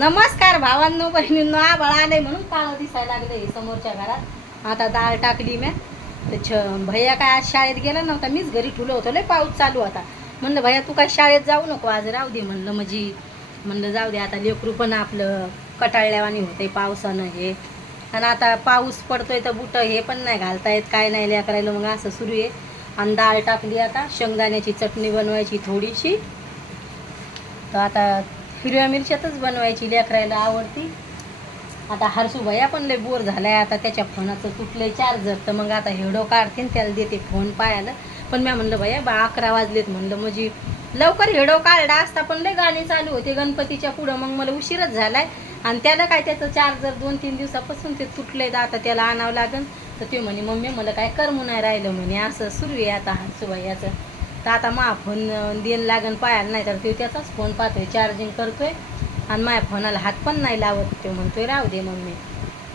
नमस्कार भावांनो बहिणींनो आबाळ आले म्हणून काळं दिसायला लागले समोरच्या घरात. आता डाळ टाकली मी. तर छ भैया काय आज शाळेत गेला नव्हता मीच घरी ठुलं होतो. लय पाऊस चालू होता. म्हणलं भैया तू काय शाळेत जाऊ नको आज राहू दे म्हणलं म्हणजे म्हणलं जाऊ दे आता लेकरू पण आपलं कटाळल्यावानी होते पावसानं हे. आणि आता पाऊस पडतोय तर बुटं हे पण नाही घालता येत काय नाही लेकरायला. मग असं सुरू आहे. आणि डाळ टाकली आता शेंगदाण्याची चटणी बनवायची थोडीशी. तर आता हिरव्या मिरच्यातच बनवायची लेकरायला आवडती. आता हरसू भैया पण लय बोर झालाय. आता त्याच्या फोनाचं तुटलंय चार्जर तर मग आता हेडो काढते आणि त्याला देते फोन पाहायला पण मी म्हणलं भैया बा अकरा वाजलेत. म्हणलं म्हणजे लवकर हेडो काढला असता पण लय गाणी चालू होते. गणपतीच्या पुढं मग मला उशीरच झालाय. आणि त्याला काय त्याचं चार्जर दोन तीन दिवसापासून ते तुटलंय. तर आता त्याला आणावं लागेल तर ते म्हणे मम्मी मला काय करमू नाही राहिलं. म्हणे असं सुरू आहे आता हरसू याचं. तर आता मा फोन देण लागन पाहायला नाही तर तो त्याचाच फोन पाहतोय चार्जिंग करतोय. आणि माझ्या फोनाला हात पण नाही लावत तो म्हणतोय राहू दे मम्मी.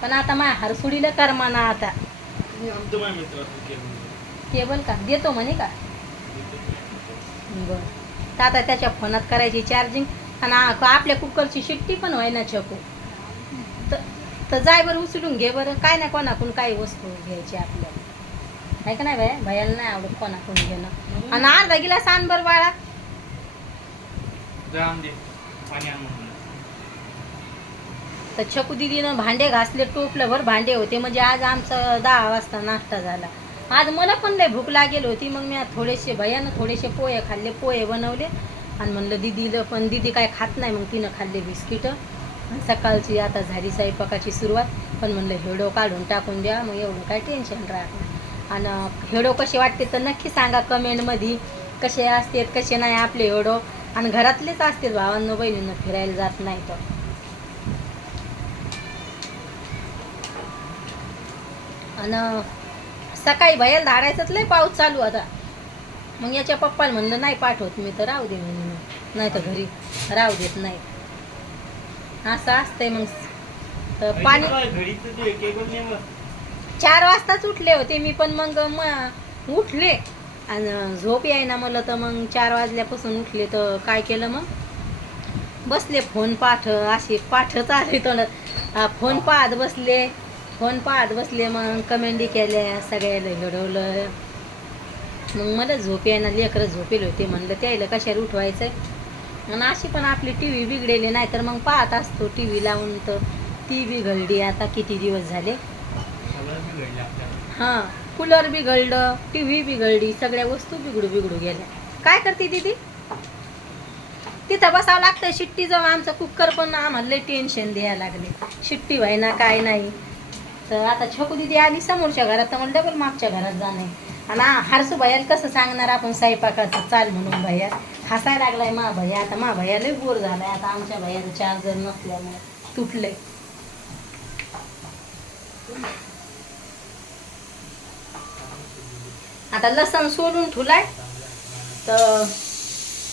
पण आता माझ्या हरसुडीला करमाना आता. माझ्या मित्राचं केलं केबल का? देतो म्हणे का? बरं. तर आता त्याच्या फोनात करायची चार्जिंग आणि आपल्या कुकरची शिट्टी पण व्हाय ना छकू. तर जाय बरं उचलून घे बरं. काय नाही कोणाकडून काही वस्तू घ्यायची आपल्याला. आहे का नाही भया भयाला नाही आवडत कोणाकडून घेणं आणि अर्धा गिलास आण बरं बाळा तर छकू दिदीनं भांडे घासले टोपलं भर भांडे होते. म्हणजे आज आमचं दहा वाजता नाश्ता झाला. आज मला पण लय भूक लागेल होती. मग मी आज थोडेसे भयानं थोडेसे पोहे खाल्ले पोहे बनवले. आणि म्हणलं दिदीला पण दिदी काय खात नाही मग तिनं खाल्ले बिस्किटं. आणि सकाळची आता झाली स्वयंपाकाची सुरुवात. पण म्हणलं हेडो काढून टाकून द्या मग एवढं काय टेन्शन राहत आणि हेडो कसे वाटते तर नक्की सांगा कमेंटमध्ये. कसे असतात कसे नाही आपले हेडो. आणि घरातलेच असतात भावांनो बहिणींना फिरायला जात नाही तर. आणि सकाळी भयाला धाडायचंच लय पाऊस चालू आता मग याच्या पप्पाला म्हणलं नाही पाठवत मी तर राहू दे म्हणून नाही तर घरी राहू देत नाही. असं असतंय मग. तर पाणी चार वाजताच उठले होते मी पण मग म उठले. आणि झोप याय ना मला तर मग चार वाजल्यापासून उठले तर काय केलं मग? बसले फोन पाठ असे पाठ आले तोंडात. फोन पाहत बसले फोन पाहत बसले मग कमेंडी केल्या सगळ्याला घडवलं मग मला झोप यायना लेकरं झोपेल होते म्हणलं त्याला कशाला उठवायचं आणि अशी पण आपली टी व्ही बिघडेली नाही तर मग पाहत असतो टी व्ही लावून तर ती बिघडली. आता किती दिवस झाले? बिघडलं आपल्याला हां कूलर बिघडलं टी व्ही बिघडली सगळ्या वस्तू बिघडू बिघडू गेल्या. काय करते दीदी? तिथं बसावं लागतं शिट्टी जाऊ आमचं कुकर पण आम्हाला लय टेन्शन द्यायला लागले. शिट्टी व्हायना काय नाही. तर आता छकू दिदी आली समोरच्या घरात तर म्हणलं डबल मागच्या घरात जाणे आणि हारसू भैयाला कसं सांगणार आपण स्वयंपाकाचं? चाल म्हणून भैया. हसायला लागलाय मा भैया. आता मा भैया लय बोर झालाय. आता आमच्या भैयाचं चार्जर नसल्यामुळे तुटलंय. आता लसण सोलून ठुलाय. तर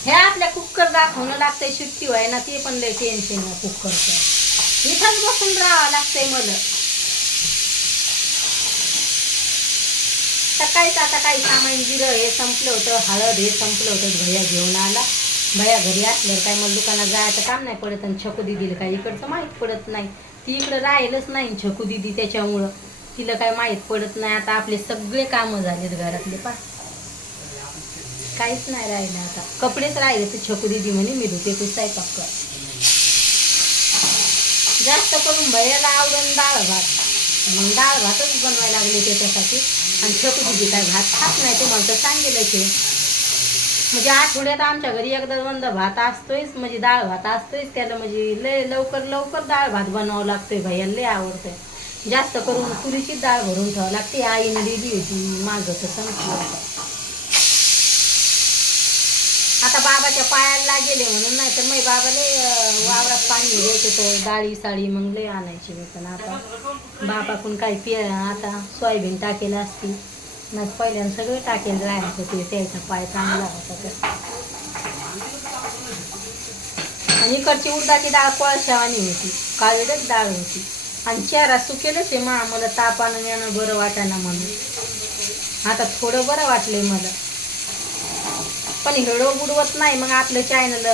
हे आपल्या कुकर दाखवणं लागतंय शिट्टी व्हाय ना ते पण लय टेन्शन आहे कुकरचं इथंच बसून राहावं लागतंय मला. सकाळीच आता काही सामान जिरं हे संपलं होतं हळद हे संपलं होतं भैया घेऊन आला. भैया घरी असल्यावर काय मला दुकानात जायचं काम नाही पडत आणि छकू दिदीला काय इकडचं माहीत पडत नाही. ती इकडं राहिलंच नाही छकू दिदी त्याच्यामुळं. तिला काय माहीत पडत नाही. आता आपले सगळे कामं झालेत घरातले पा काहीच नाही राहिलं आता. कपडेच राहिले तर छकू दिदी म्हणे मी धुते तू स्वयंपाक कर. जास्त करून भैयाला आवडून डाळ भात. मग डाळ भातच बनवायला लागले त्याच्यासाठी. आणि छकू दिदी काय भात खात नाही तुम्हाला तर सांगेल ते म्हणजे आठवड्यात आमच्या घरी एकदा दोनदा भात असतोयच म्हणजे डाळ भात असतोयच. त्याला म्हणजे लय लवकर लवकर डाळ भात बनवावं लागतोय भैयाला लय आवडतंय. जास्त करून तुरीची डाळ भरून ठेवावं लागते. आईने दिली होती. माझं तर संपलं आता. बाबाच्या पायाला लागेले म्हणून नाही तर मग बाबाले वावरात पाणी द्यायचं तर डाळी साळी मग लय आणायची मी पण आता बाबाकडून काही पे आता सोयाबीन टाकेल असती नाही पहिल्यांदा सगळं टाकेल राहायचं ते. त्याचा पाय चांगला होता तर. आणि इकडची उडदाची डाळ कोळशावानी होती. काळीडच डाळ होती. आणि चेहरा सुकेलच आहे मा मला तापानं येणं बरं वाटायला म्हणून. आता थोडं बरं वाटलंय मला. पण हिडो बुडवत नाही मग आपलं चॅनल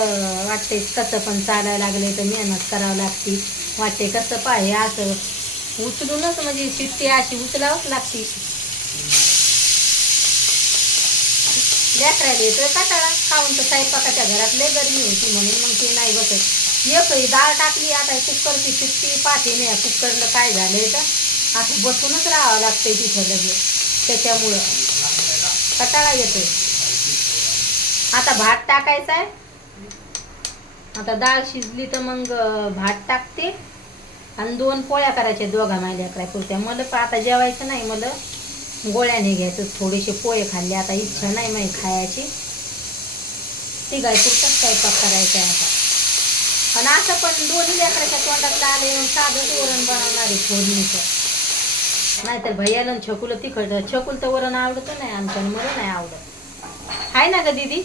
वाटते कसं पण चालायला लागले तर मेहनत करावं लागते. वाटते कसं पाहिजे असं उचलूनच म्हणजे शिट्टी अशी उचलावंच लागते. लेकरायला येतोय कटाळा. खाऊन तर स्वयंपाकाच्या घरात लय गरमी होती म्हणून मग ते नाही बसत. एकही डाळ टाकली आता कुकरची शिट्टी पाहते नाही कुकरनं काय झालंय तर? असं बसूनच राहावं लागतंय तिथं लगे त्याच्यामुळं कटाळा येतोय. आता भात टाकायचा आहे. आता डाळ शिजली तर मग भात टाकते. आणि दोन पोळ्या करायच्या दोघा मायल्या अकरा पुरत्या मला आता जेवायचं नाही मला गोळ्याने घ्यायचं थोडेसे पोहे खाल्ले. आता इच्छा नाही माही खायची. ती गाय पुरतच स्वयंपाक करायचा आहे आता. आणि असं पण दोन्ही लेकराच्या तोंडातलं आले साधं वरण बनवणार आहे फोडणीचं. नाहीतर भैयाला छकुलं तिखट छकुल तर वरण आवडतं नाही आमच्या मला नाही आवडत. आहे ना ग दीदी?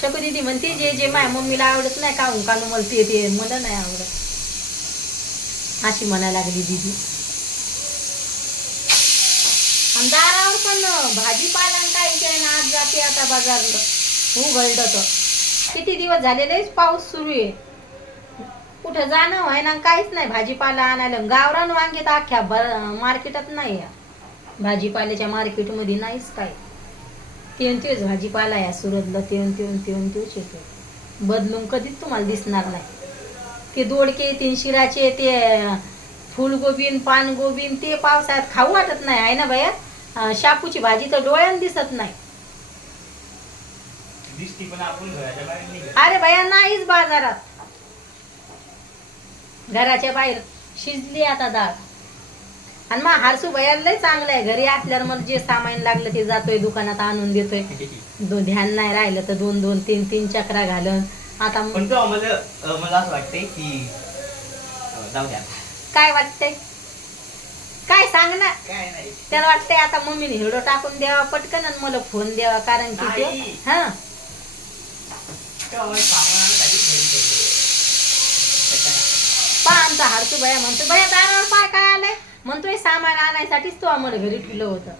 शकू दीदी म्हणते जे जे माझ्या मम्मीला आवडत नाही काहून कानू मला ते ते मला नाही आवडत. अशी म्हणायला लागली दीदी. आणि दारावर पण भाजीपाला आणि काही ना आज जाते आता बाजारला. हो, उघडलं तर. किती दिवस झालेलेच पाऊस सुरू आहे. कुठं जाणं आहे ना काहीच नाही. भाजीपाला आणायला गावरान वांगे तर अख्ख्या मार्केटात नाही भाजीपाल्याच्या मार्केटमध्ये नाहीच काय तेवून तेच भाजीपाला या सुरतला तेवून तेवून तेवून तेवच येतो. बदलून कधीच तुम्हाला दिसणार नाही. ते दोडके ते शिराचे ते फुलगोबीन पानगोबीन ते पावसाळ्यात खाऊ वाटत नाही आहे ना भैया अं, शापूची भाजी तर डोळ्यानं दिसत नाही. अरे भैया नाहीच बाजारात. घराच्या बाहेर शिजली आता डाळ आणि मग हारसू भैया लय चांगलं आहे. घरी असल्यावर मला जे सामान लागलं ते जातोय दुकानात आणून देतोय. ध्यान नाही राहिलं तर दोन दोन तीन तीन चक्रा घालून आता पण तो मला मला असं वाटतंय की जाऊ द्या. काय वाटतंय? काय सांग ना काय नाही. त्याला वाटतंय आता मम्मीने हिडो टाकून द्यावा पटकन आणि मला फोन द्यावा कारण की ते नाही. हा. तेव्हा सामानासाठी घरी ठेवलं. पा आमचा हारसू भया म्हणतो भया दारावर पाय काय आलंय? म्हणतोय सामान आणायसाठीच तो आम्हाला घरी ठेवलं होतं.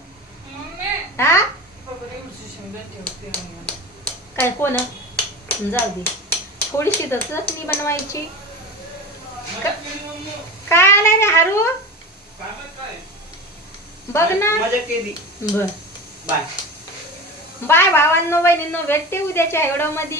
हा? काय कोण? जाऊ दे. थोडीशी तर चटणी बनवायची. काय आलंय रे हारू? बघ ना. बर. बाय. बाय भावांनो बहिणींनो भेटते उद्याच्या एवढं मध्ये